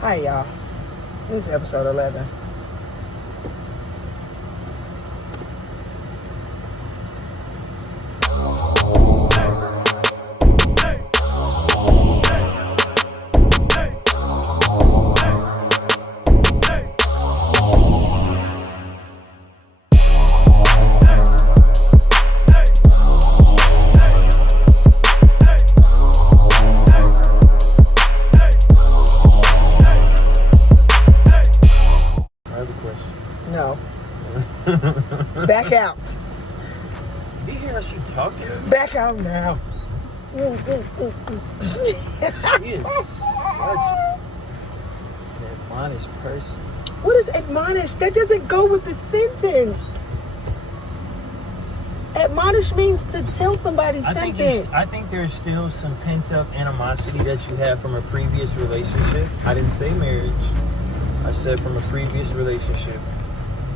Hi, y'all. This is episode 11. No. Back out. Do you hear how she talking? Back out now. She is such an admonished person. What is admonish? That doesn't go with the sentence. Admonish means to tell somebody something. I think there's still some pent-up animosity that you have from a previous relationship. I didn't say marriage. I said from a previous relationship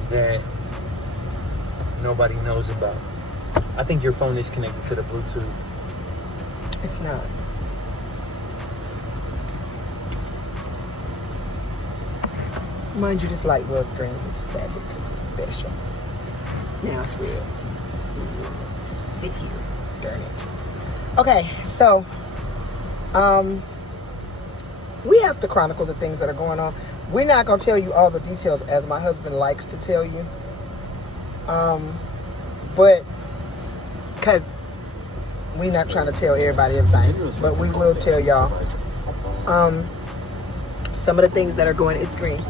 that nobody knows about. I think your phone is connected to the Bluetooth. It's not. Mind you, this light was green. He just said it because it's special. Now it's real. Sit here. Darn it. Okay, so we have to chronicle the things that are going on. We're not going to tell you all the details as my husband likes to tell you. But because we're not trying to tell everybody everything, but we will tell y'all some of the things that are going, it's green.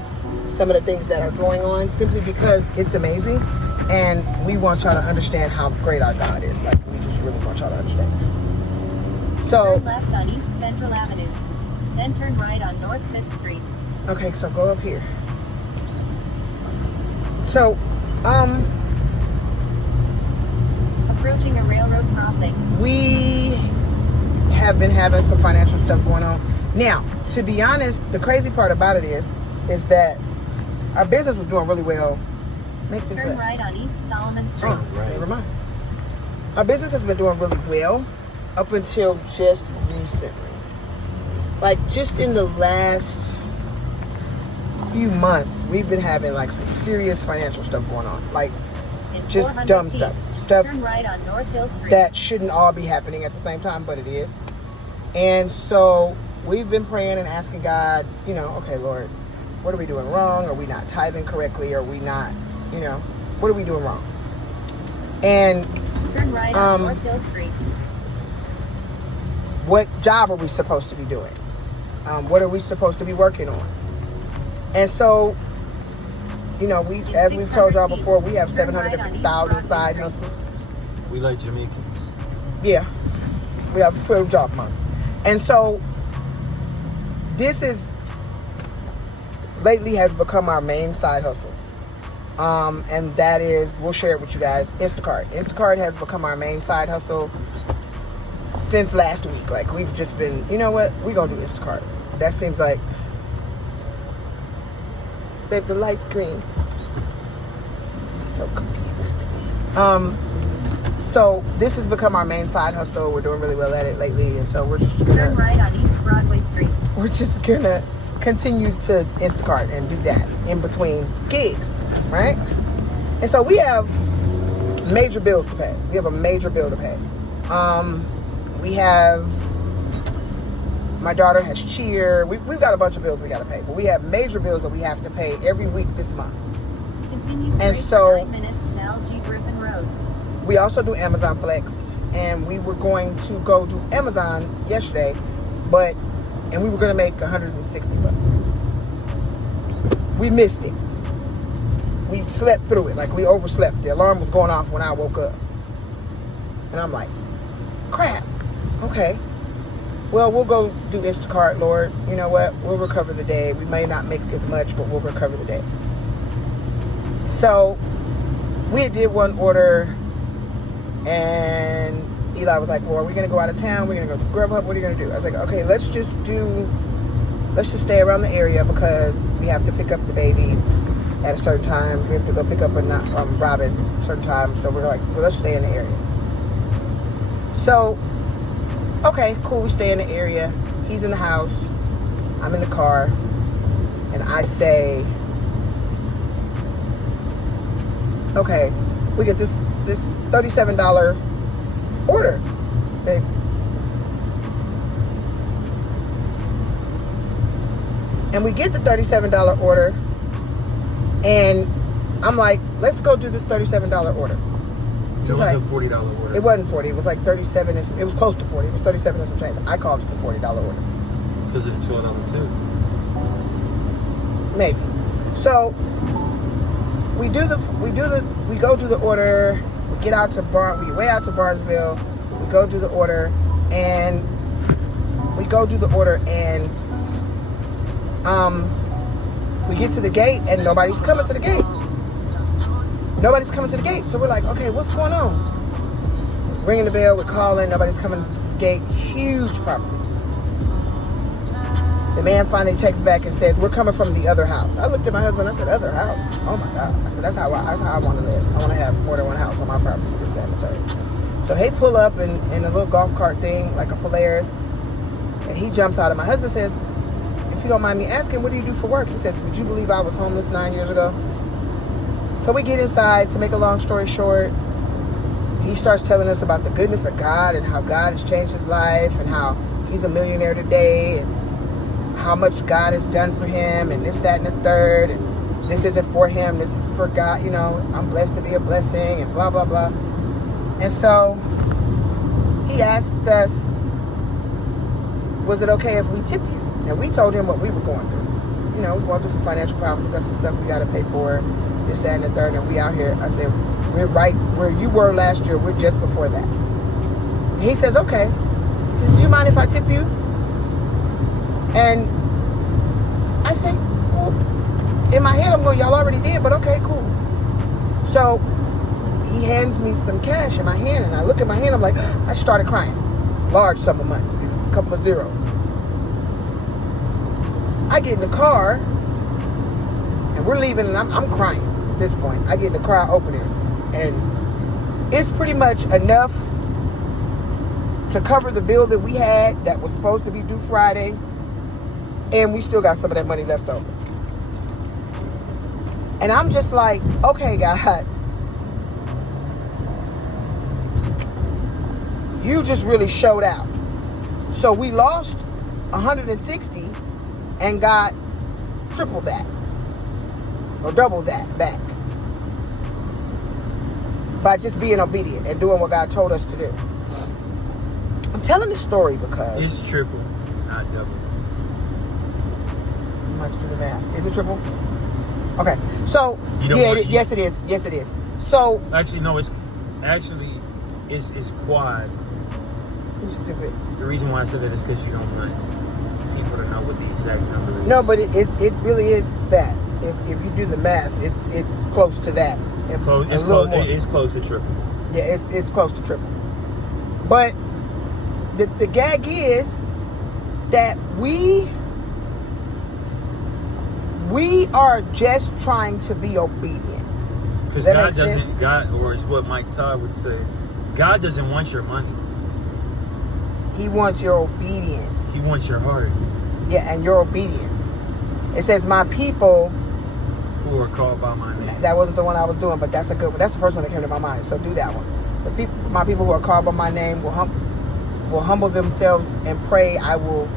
Some of the things that are going on simply because it's amazing. And we want y'all to understand how great our God is. Like, we just really want y'all to understand. So, turn left on East Central Avenue. Then turn right on North 5th Street. Okay, so go up here. So, approaching a railroad crossing. We have been having some financial stuff going on. Now, to be honest, the crazy part about it is that our business was doing really well. Make this turn left. right on East Solomon Street. Oh, right. Never mind. Our business has been doing really well up until just recently. Like, just in the last few months, we've been having like some serious financial stuff going on. Like, just dumb stuff. Stuff turn right on North Hill Street. That shouldn't all be happening at the same time, but it is. And so we've been praying and asking God, okay, Lord, what are we doing wrong? Are we not tithing correctly? Are we not, what are we doing wrong? And turn right on North Hill Street. What job are we supposed to be doing? What are we supposed to be working on? And so, as we've told y'all before, we have 750,000 side hustles. We like Jamaicans. Yeah. We have 12 job month. And so, this lately has become our main side hustle. And that is, we'll share it with you guys, Instacart. Instacart has become our main side hustle since last week. Like, we've just been, you know what? We're going to do Instacart. That seems like, babe, the light's green. So confused. So this has become our main side hustle. We're doing really well at it lately. And so we're just going to turn right on East Broadway Street. We're just going to continue to Instacart and do that in between gigs, right? And so we have major bills to pay. We have a major bill to pay. We have, my daughter has cheer. We've got a bunch of bills we got to pay, but we have major bills that we have to pay every week this month. Continue straight And so, for 9 minutes to LG Griffin Road. We also do Amazon Flex, and we were going to go do Amazon yesterday, and we were going to make $160. We missed it. We slept through it. Like, we overslept. The alarm was going off when I woke up. And I'm like, crap. Okay. Well, we'll go do Instacart, Lord. You know what? We'll recover the day. We may not make as much, but we'll recover the day. So, we did one order, and Eli was like, well, are we going to go out of town? We're going to go to Grubhub. What are you going to do? I was like, okay, let's just stay around the area because we have to pick up the baby at a certain time. We have to go pick up Robin at a certain time. So we're like, well, let's stay in the area. So, okay, cool. We stay in the area. He's in the house. I'm in the car. and I say, okay, we get this $37 order, babe. And we get the $37 order, and I'm like, let's go do this $37 order. It was a $40 order. It wasn't 40. It was like 37. It was close to 40. It was 37 and some change. I called it the $40 order. Because of the $12 too. Maybe. So we go do the order. We get out to we way out to Barnesville. We go do the order, and we get to the gate, and nobody's coming to the gate. Nobody's coming to the gate. So we're like, okay, what's going on? Ringing the bell, we're calling, nobody's coming to the gate. Huge property. The man finally texts back and says, we're coming from the other house. I looked at my husband, I said, other house? Oh my God. I said, that's how I want to live. I want to have more than one house on my property. This, that, and the third. So they pull up in a little golf cart thing, like a Polaris, and he jumps out. And my husband says, if you don't mind me asking, what do you do for work? He says, would you believe I was homeless 9 years ago? So we get inside. To make a long story short, he starts telling us about the goodness of God and how God has changed his life and how he's a millionaire today and how much God has done for him and this, that, and the third. And this isn't for him. This is for God. You know, I'm blessed to be a blessing and blah, blah, blah. And so he asked us, was it okay if we tip you? And we told him what we were going through. You know, we're going through some financial problems. We got some stuff we got to pay for. This, that, and the third. And we out here. I said, we're right where you were last year. We're just before that. And he says, okay. He says, do you mind if I tip you? And I say, well, in my head, I'm going, y'all already did, but okay, cool. So he hands me some cash in my hand, and I look at my hand, I'm like, I started crying. Large sum of money. It was a couple of zeros. I get in the car, and we're leaving, and I'm crying at this point. I get in the car, open it, and it's pretty much enough to cover the bill that we had that was supposed to be due Friday, and we still got some of that money left over. And I'm just like, okay, God, you just really showed out. So we lost 160 and got triple that or double that back by just being obedient and doing what God told us to do. I'm telling this story because it's triple, not double. I'm about to do the math. Is it triple? Okay. So yes it is. Yes it is. So actually no, it's quad. You stupid. The reason why I said that is because you don't want people to know what the exact number is. No, but it really is that. If you do the math, it's close to that. It's close to triple. Yeah, it's close to triple. But the gag is that we are just trying to be obedient. Because God doesn't, or is what Mike Todd would say, God doesn't want your money. He wants your obedience. He wants your heart. Yeah, and your obedience. It says, my people who are called by my name. That wasn't the one I was doing, but that's a good one. That's the first one that came to my mind. So do that one. My people who are called by my name will humble themselves and pray. I will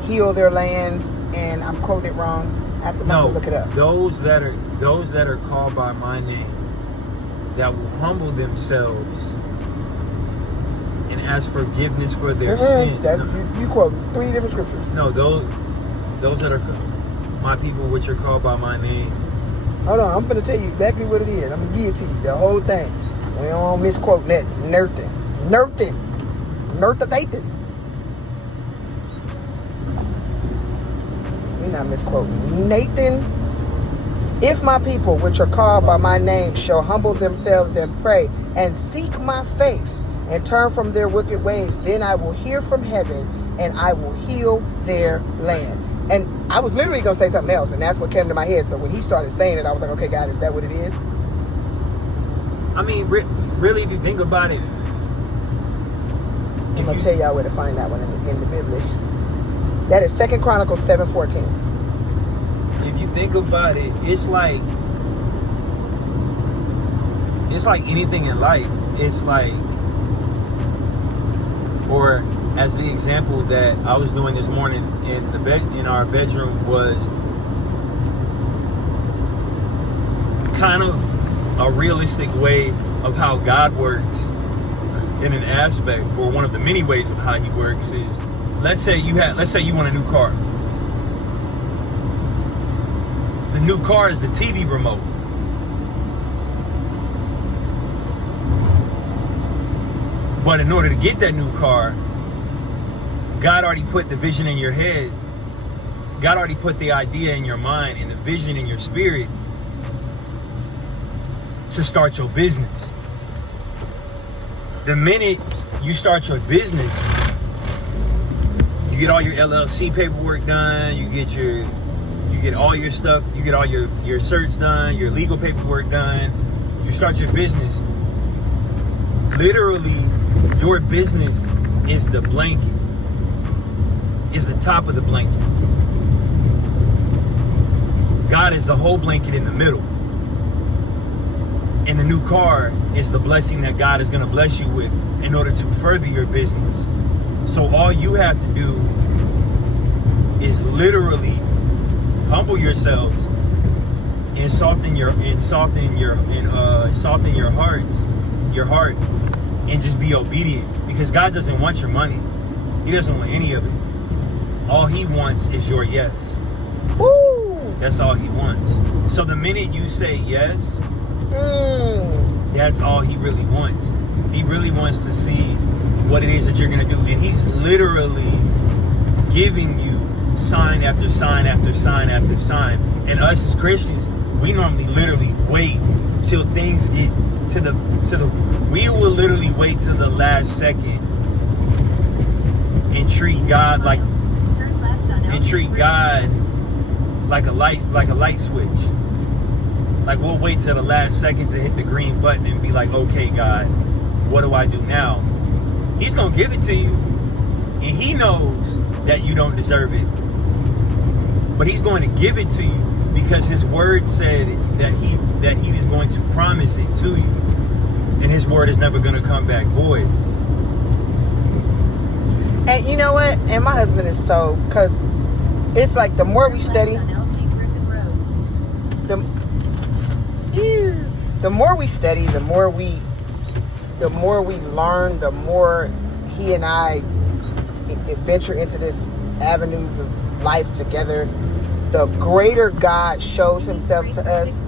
heal their land. And I'm quoting it wrong. I have to look it up. Those that are called by my name, that will humble themselves and ask forgiveness for their sins. That's, you quote 3 different scriptures. No, those that are my people, which are called by my name. Hold on, I'm going to tell you exactly what it is. I'm going to give it to you, the whole thing. We don't misquote that. Nothing. We're not misquoting. Nathan, if my people, which are called by my name, shall humble themselves and pray and seek my face and turn from their wicked ways, then I will hear from heaven and I will heal their land. And I was literally going to say something else, and that's what came to my head. So when he started saying it, I was like, okay, God, is that what it is? I mean, really, if you think about it. I'm going to tell y'all where to find that one in the Bible. That is 2 Chronicles 7:14. if you think about it, it's like anything in life. It's like, or as the example that I was doing this morning in our bedroom was kind of a realistic way of how God works in an aspect, or one of the many ways of how he works is, let's say you want a new car. The new car is the TV remote. But in order to get that new car, God already put the vision in your head. God already put the idea in your mind and the vision in your spirit to start your business. The minute you start your business, you get all your LLC paperwork done, you get all your stuff, you get all your certs done, your legal paperwork done, you start your business. Literally, your business is the blanket, is the top of the blanket. God is the whole blanket in the middle. And the new car is the blessing that God is going to bless you with in order to further your business. So all you have to do is literally humble yourselves and soften your heart, and just be obedient, because God doesn't want your money. He doesn't want any of it. All he wants is your yes. Woo! That's all he wants. So the minute you say yes, that's all he really wants. He really wants to see what it is that you're going to do. And he's literally giving you sign after sign after sign after sign. And us as Christians, we normally literally wait till things get we will literally wait till the last second and treat God like a light switch. Like, we'll wait till the last second to hit the green button and be like, okay, God, what do I do now? He's going to give it to you, and he knows that you don't deserve it. But he's going to give it to you because his word said that he is going to promise it to you. And his word is never going to come back void. And you know what? And my husband is so, because it's like the more we study, the more we study, the more we learn, the more he and I venture into this avenues of life together, the greater God shows himself to us.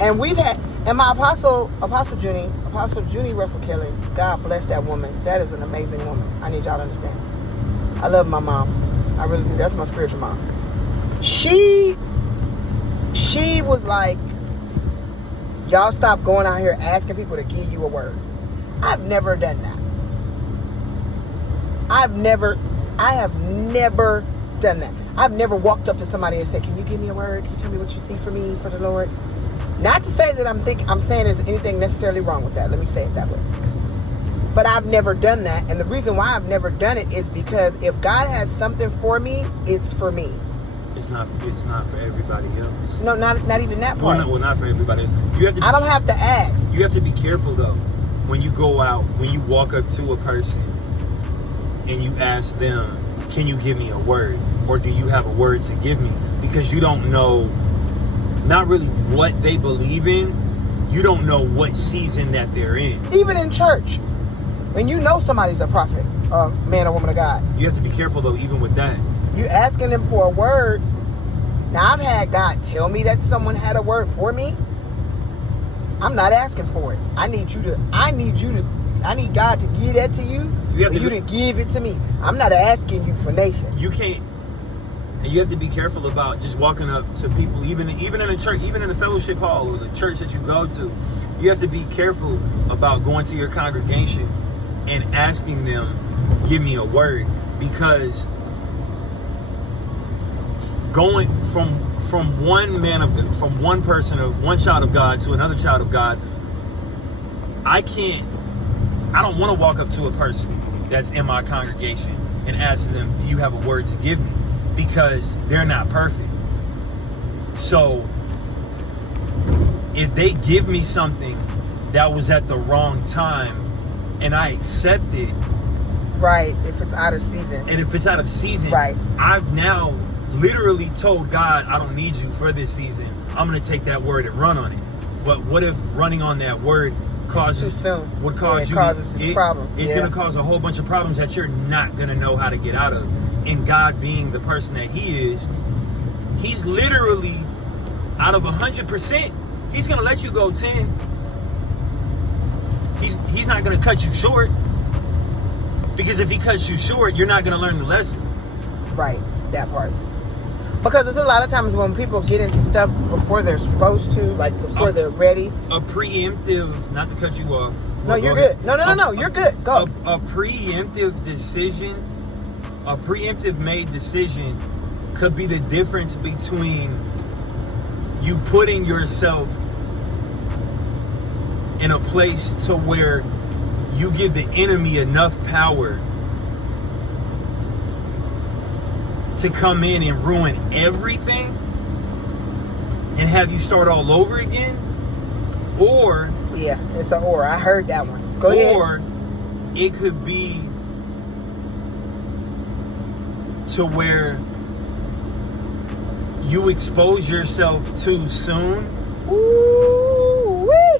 And my apostle Junie Russell Kelly, God bless that woman. That is an amazing woman. I need y'all to understand. I love my mom. I really do. That's my spiritual mom. She was like, y'all stop going out here asking people to give you a word. I've never done that. I have never done that. I've never walked up to somebody and said, can you give me a word? Can you tell me what you see for me, for the Lord? Not to say that I'm saying there's anything necessarily wrong with that. Let me say it that way. But I've never done that. And the reason why I've never done it is because if God has something for me, it's for me. It's not for everybody else. No, not even that part. Well, not for everybody else. I don't have to ask. You have to be careful though. When you go out, when you walk up to a person and you ask them, can you give me a word? Or do you have a word to give me? Because you don't know not really what they believe in. You don't know what season that they're in. Even in church, when you know somebody's a prophet, or man or woman of God. You have to be careful though, even with that. You asking them for a word. Now, I've had God tell me that someone had a word for me. I'm not asking for it. I need God to give that to you. You to give it to me. I'm not asking you for Nathan. You can't. And you have to be careful about just walking up to people, even in a church, even in a fellowship hall or the church that you go to. You have to be careful about going to your congregation and asking them, give me a word. Because going from one child of God to another child of God, I don't want to walk up to a person that's in my congregation and ask them, do you have a word to give me? Because they're not perfect. So if they give me something that was at the wrong time and I accept it, Right. If it's out of season. and if it's out of season, Right. I've now literally told God, I don't need you for this season. I'm going to take that word and run on it. But what if running on that word causes too soon. would cause Yeah, it you causes a problem. It's Yeah. going to cause a whole bunch of problems that you're not going to know how to get out of. And God being the person that He is, He's literally out of 100%, He's going to let you go 10. He's not going to cut you short, because if He cuts you short, you're not going to learn the lesson. Right. That part. Because it's a lot of times when people get into stuff before they're supposed to, like before they're ready. A preemptive, not to cut you off. No, Well, you're go ahead. good. No, you're good. Go. A preemptive decision, a preemptive made decision could be the difference between you putting yourself in a place to where you give the enemy enough power to come in and ruin everything and have you start all over again, or Yeah, it's an or. I heard that one. Go ahead. or it could be to where you expose yourself too soon Ooh-wee.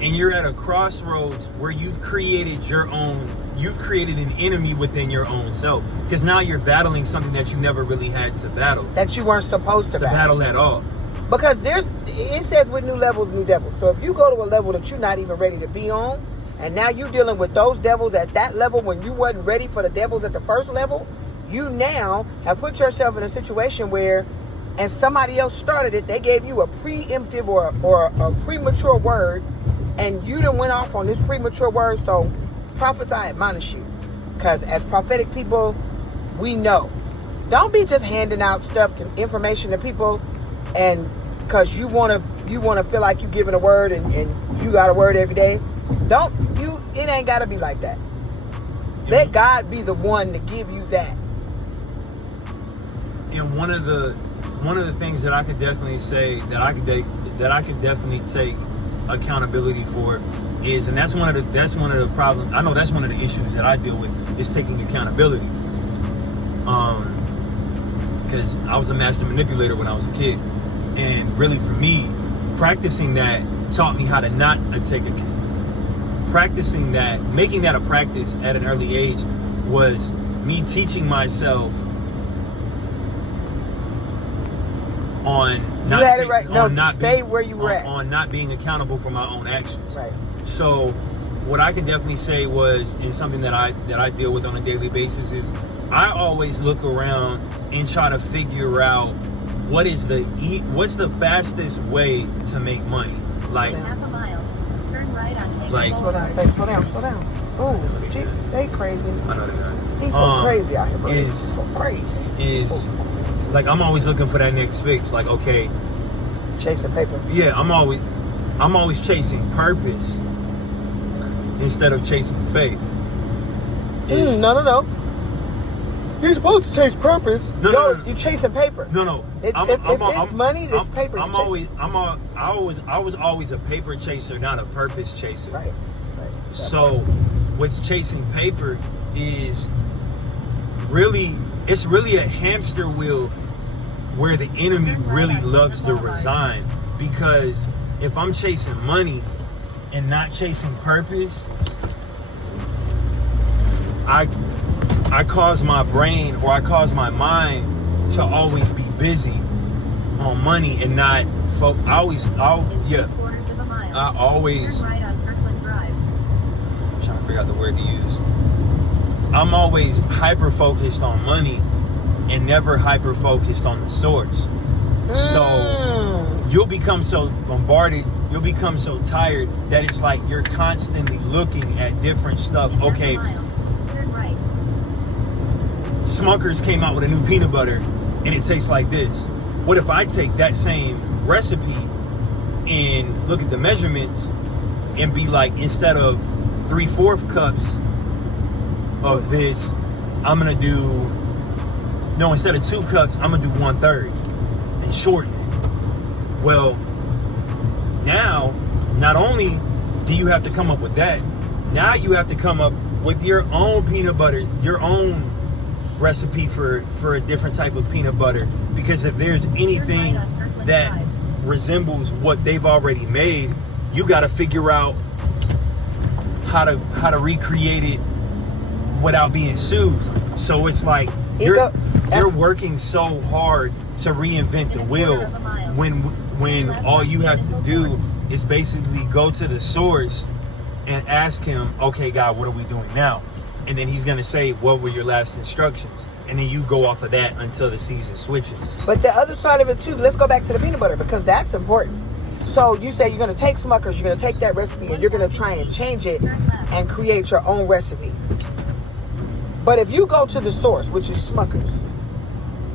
and you're at a crossroads where you've created an enemy within your own self, because now you're battling something that you never really had to battle That you weren't supposed to battle. at all. Because it says with new levels, new devils. So if you go to a level that you're not even ready to be on, and now you're dealing with those devils at that level when you wasn't ready for the devils at the first level, you now have put yourself in a situation where, and somebody else started it, they gave you a preemptive or a premature word, and you done went off on this premature word. So prophets, I admonish you, because as prophetic people, we know. Don't be just handing out information to people, and because you want to feel like you're giving a word and you got a word every day. It ain't got to be like that. Let God be the one to give you that. And one of the things that I could definitely say that I could definitely take accountability for is, and that's one of the problems. I know that's one of the issues that I deal with, is taking accountability. Because I was a master manipulator when I was a kid, and really for me, practicing that taught me how to not take account. Practicing that, making that a practice at an early age, was me teaching myself on not, You had it right. No, stay being, where you were at. On not being accountable for my own actions. Right. So what I can definitely say was, and something that I deal with on a daily basis, is I always look around and try to figure out what's the fastest way to make money. Like, Half a mile. Turn right on Hagen Like- Slow down, babe. Slow down. Oh, gee, they crazy. I know that. These folk crazy out here, bro. is- These folk crazy. Is like, I'm always looking for that next fix. Like, okay, Chasing paper. yeah, I'm always chasing purpose instead of chasing faith. No. You're supposed to chase purpose. No. You're chasing paper. No. If it's money, it's paper. I was always a paper chaser, not a purpose chaser. Right. So what's chasing paper is really a hamster wheel where the enemy really loves to reside. Because if I'm chasing money and not chasing purpose, I cause my brain, or I cause my mind, to always be busy on money and not focus. Quarters of a mile. I always, Turn right on Kirkland Drive. I'm trying to figure out the word to use. I'm always hyper focused on money and never hyper focused on the source. So you'll become so bombarded, you'll become so tired that it's like you're constantly looking at different stuff. Okay, Half a mile. Turn right. Smucker's came out with a new peanut butter and it tastes like this. What if I take that same recipe and look at the measurements and be like, instead of 3/4 cups of this, instead of 2 cups, I'm gonna do 1/3. and shorten it. Well, now, not only do you have to come up with that, now you have to come up with your own peanut butter, your own recipe for a different type of peanut butter. Because if there's anything that resembles what they've already made, you got to figure out how to recreate it without being sued. So it's like you're working so hard to reinvent the wheel when all you have to do is basically go to the source and ask him, okay, God, what are we doing now? And then he's going to say, what were your last instructions? And then you go off of that until the season switches. But the other side of it too, let's go back to the peanut butter, because that's important. So you say you're going to take Smucker's, you're going to take that recipe and you're going to try and change it and create your own recipe. But if you go to the source, which is Smucker's,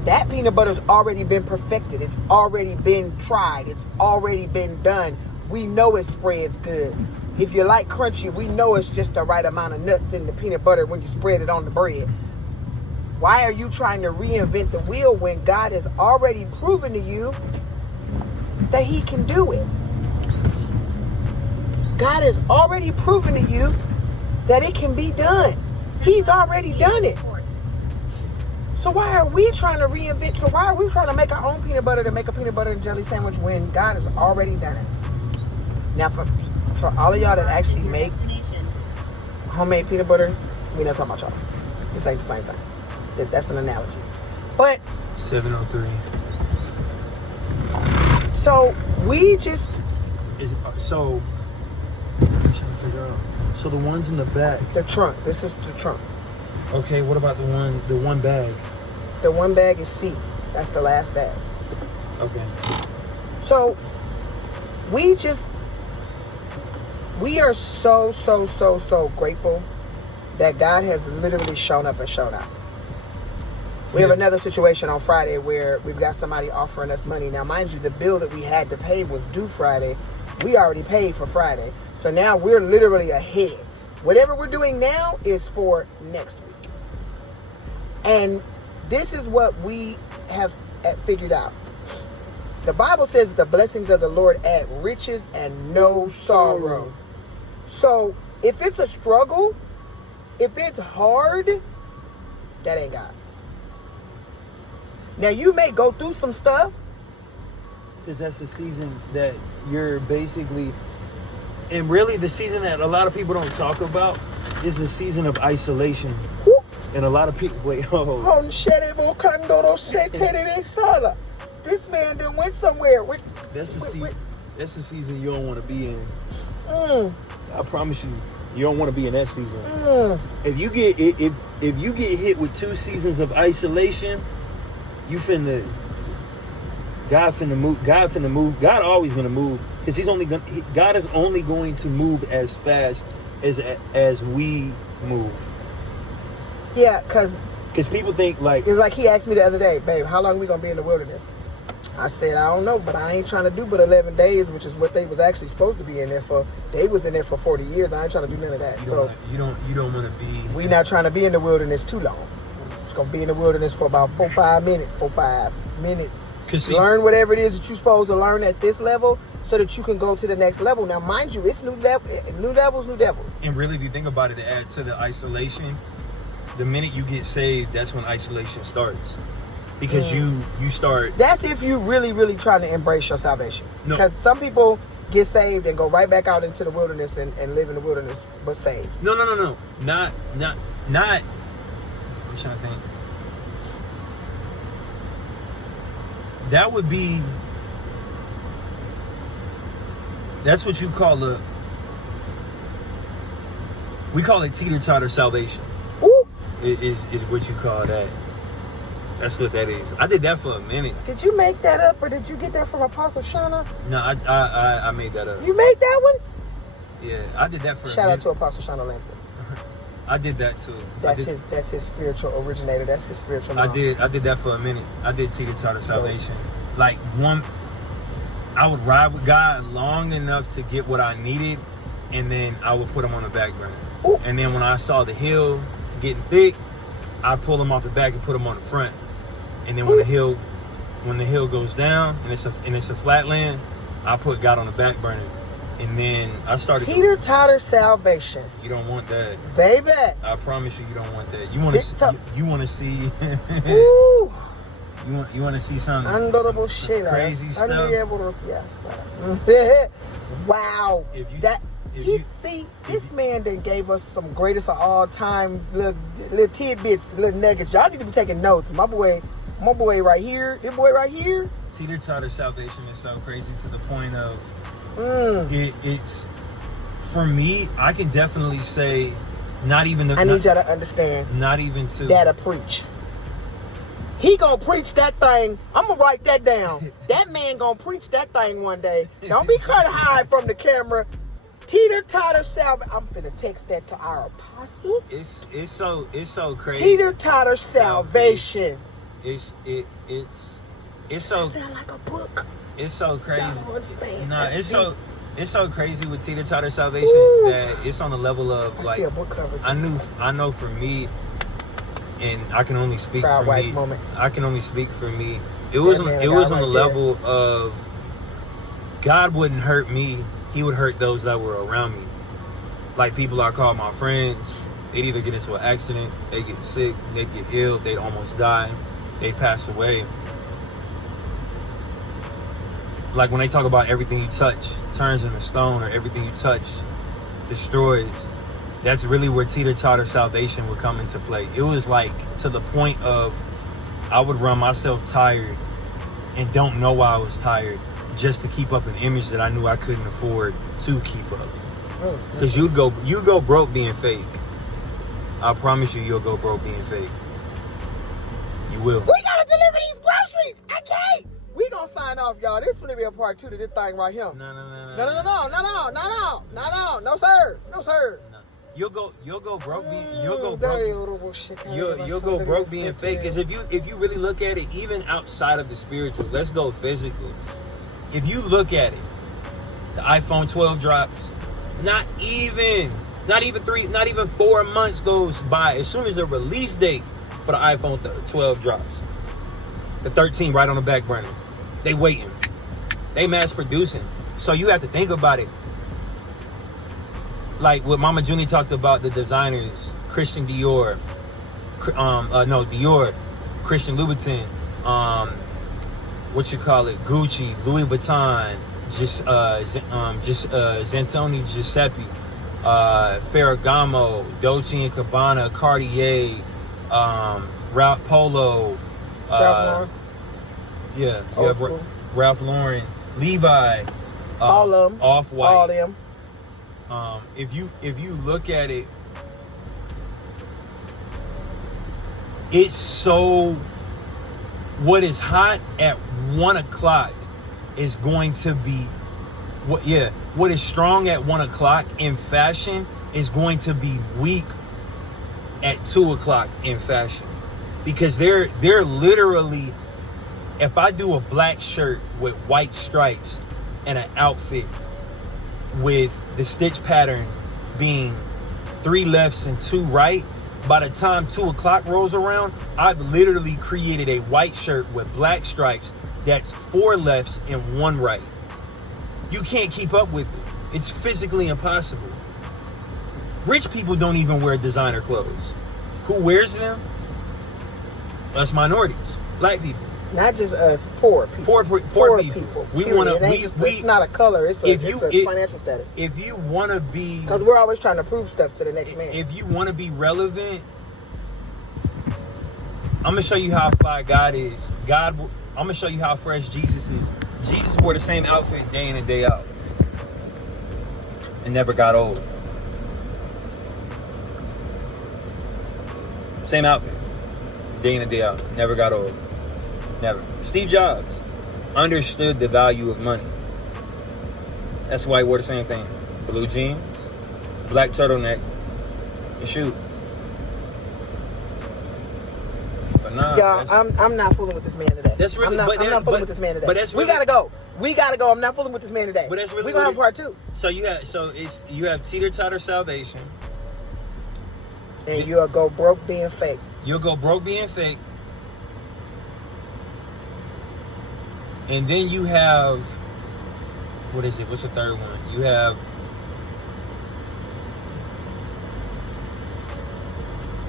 that peanut butter's already been perfected. It's already been tried. It's already been done. We know it spreads good. If you like crunchy, we know it's just the right amount of nuts in the peanut butter when you spread it on the bread. Why are you trying to reinvent the wheel when God has already proven to you that he can do it? God has already proven to you that it can be done. He's already done it. So why are we trying to reinvent? So why are we trying to make our own peanut butter to make a peanut butter and jelly sandwich when God has already done it? Now, for all of y'all that actually make homemade peanut butter, we're not talking about y'all. This ain't the same thing. That's an analogy. But 703. So we just so I'm trying to figure out. So the ones in the back. The trunk. This is the trunk. Okay, what about the one bag? The one bag is C. That's the last bag. Okay. So we are so grateful that God has literally shown up and shown out. We have another situation on Friday where we've got somebody offering us money. Now, mind you, the bill that we had to pay was due Friday. We already paid for Friday. So now we're literally ahead. Whatever we're doing now is for next week. And this is what we have figured out. The Bible says the blessings of the Lord add riches and no sorrow. So if it's a struggle, if it's hard, that ain't God. Now, you may go through some stuff. Because that's the season that you're basically... And really, the season that a lot of people don't talk about is the season of isolation. Whoop. And a lot of people... Wait, This man done went somewhere. That's the season you don't want to be in. I promise you don't want to be in that season. If you get hit with 2 seasons of isolation, God finna move. God always gonna move because God is only going to move as fast as we move. Yeah, because people think like it's like he asked me the other day, babe, how long we gonna be in the wilderness? I said, I don't know, but I ain't trying to do but 11 days, which is what they was actually supposed to be in there for. They was in there for 40 years. I ain't trying to do none of that. You don't want to be. We not trying to be in the wilderness too long. It's gonna be in the wilderness for about 4-5 minutes. Learn whatever it is that you're supposed to learn at this level, so that you can go to the next level. Now, mind you, it's new levels. And really, if you think about it, to add to the isolation, the minute you get saved, that's when isolation starts. Because you start... That's if you really, really trying to embrace your salvation. No. Because some people get saved and go right back out into the wilderness and live in the wilderness, but saved. No. Not... I'm trying to think. That would be... That's what you call we call it teeter-totter salvation. Ooh. Is what you call that. That's what that is. I did that for a minute. Did you make that up, or did you get that from Apostle Shauna? No, I made that up. You made that one? Yeah, I did that for Shout out to Apostle Shauna Lampton. I did that too. That's his spiritual originator. That's his spiritual mom. I did that for a minute. I did teeter-totter salvation. Like I would ride with God long enough to get what I needed, and then I would put him on the back burner. Ooh. And then when I saw the hill getting thick, I'd pull him off the back and put him on the front. And then when the hill when the hill goes down and it's a flat land, I put God on the back burner. And then I started Teeter-totter salvation. You don't want that. Baby. I promise you don't want that. You want to see Ooh. you want to see something Honorable some crazy stuff. Wow. This man then gave us some greatest of all time little tidbits, little nuggets. Y'all need to be taking notes. My boy right here, this boy right here. Teeter-totter salvation is so crazy to the point of it's for me. I can definitely say, not even. I need y'all to understand. Not even to that'll preach. He gonna preach that thing. I'm gonna write that down. That man gonna preach that thing one day. Don't be trying to hide from the camera. Teeter-totter salvation. I'm finna text that to our apostle. It's so crazy. Teeter-totter salvation. It's so. That sound like a book. It's so crazy. Y'all don't understand. Nah, That's it's so crazy with teeter-totter salvation that it's on the level of I like see a book cover. I know for me, and I can only speak Proud for wife me. moment. I can only speak for me. It was on the right level of God wouldn't hurt me. He would hurt those that were around me. Like people I call my friends. They'd either get into an accident, they get sick, they get ill, they'd almost die, they pass away. Like when they talk about everything you touch turns into stone, or everything you touch destroys, that's really where teeter-totter salvation would come into play. It was like to the point of I would run myself tired and don't know why I was tired, just to keep up an image that I knew I couldn't afford to keep up. Because you go broke being fake. I promise you'll go broke being fake. You will. We gotta deliver these groceries. Okay. We gonna sign off, y'all. This is gonna be a part 2 to this thing right here. No, sir. No, sir. No. You'll go broke being you'll go broke being fake. Because if you really look at it, even outside of the spiritual, let's go physical. If you look at it, the iPhone 12 drops. Not even 4 months goes by. As soon as the release date for the iPhone 12 drops, the 13 right on the back burner. They waiting. They mass producing. So you have to think about it. Like what Mama Junie talked about, the designers, Christian Dior, Dior, Christian Louboutin, Gucci, Louis Vuitton, Zantoni Giuseppe, Ferragamo, Dolce & Gabbana, Cartier, Ralph Polo, Ralph Lauren, Levi, all of them, Off-White, all them. If you look at it, it's so. What is hot at 1 o'clock is going to be what is strong at 1 o'clock in fashion is going to be weak at 2 o'clock in fashion, because they're literally, if I do a black shirt with white stripes and an outfit with the stitch pattern being 3 lefts and 2 right, by the time 2 o'clock rolls around, I've literally created a white shirt with black stripes that's 4 lefts and 1 right. You can't keep up with it. It's physically impossible. Rich people don't even wear designer clothes. Who wears them? Us minorities, black people. Not just us, poor people. Poor people. It's not a color. It's a financial status. If you want to be, because we're always trying to prove stuff to the next man. If you want to be relevant, I'm gonna show you how fly God is. I'm gonna show you how fresh Jesus is. Jesus wore the same outfit day in and day out, and never got old. Same outfit, day in and day out, never got old. Never. Steve Jobs understood the value of money. That's why he wore the same thing. Blue jeans, black turtleneck, and shoes. But nah, y'all, I'm not fooling with this man today. That's really, I'm not fooling with this man today. But that's really, we gotta go. I'm not fooling with this man today. But that's really, we're gonna have part 2. So you have teeter-totter salvation. And you'll go broke being fake. You'll go broke being fake. And then you have, what is it? What's the third one? You have,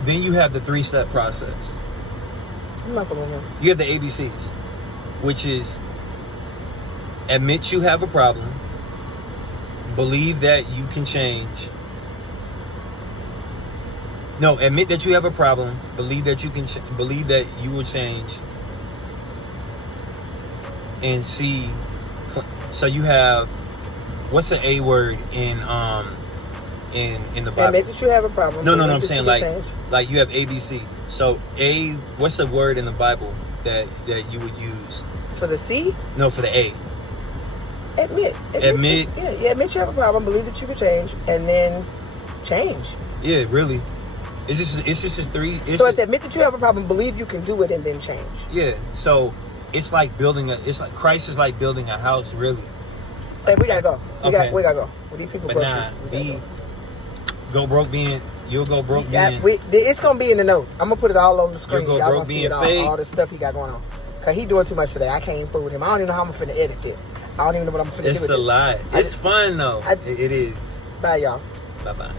then you have the 3-step process. I'm not following him. You have the ABCs, which is admit you have a problem, believe that you can change. No, admit that you have a problem, believe that you can, believe that you will change, and C. So you have, what's the A word in the Bible? Admit that you have a problem. No, Believe I'm that saying you can change. like you have ABC. So A, what's the word in the Bible that you would use? For the C, No, for the A. admit. Admit. Yeah, admit you have a problem. Believe that you can change, and then change. Yeah, really. It's just a three. So it's admit that you have a problem, believe you can do it, and then change. Yeah. So it's like it's like Christ is like building a house, really. Hey, we gotta go. Okay. We gotta go. With these people But nah, groceries, we gotta go broke being. You'll go broke Yeah, being. it's gonna be in the notes. I'm gonna put it all on the screen. You'll go Y'all broke gonna see being it all, fake. all the stuff he got going on. Cause he doing too much today. I can't even fool with him. I don't even know how I'm finna edit this. I don't even know what I'm finna do It's with a this. lot. It's fun though. I- It is. Bye, y'all. Bye bye.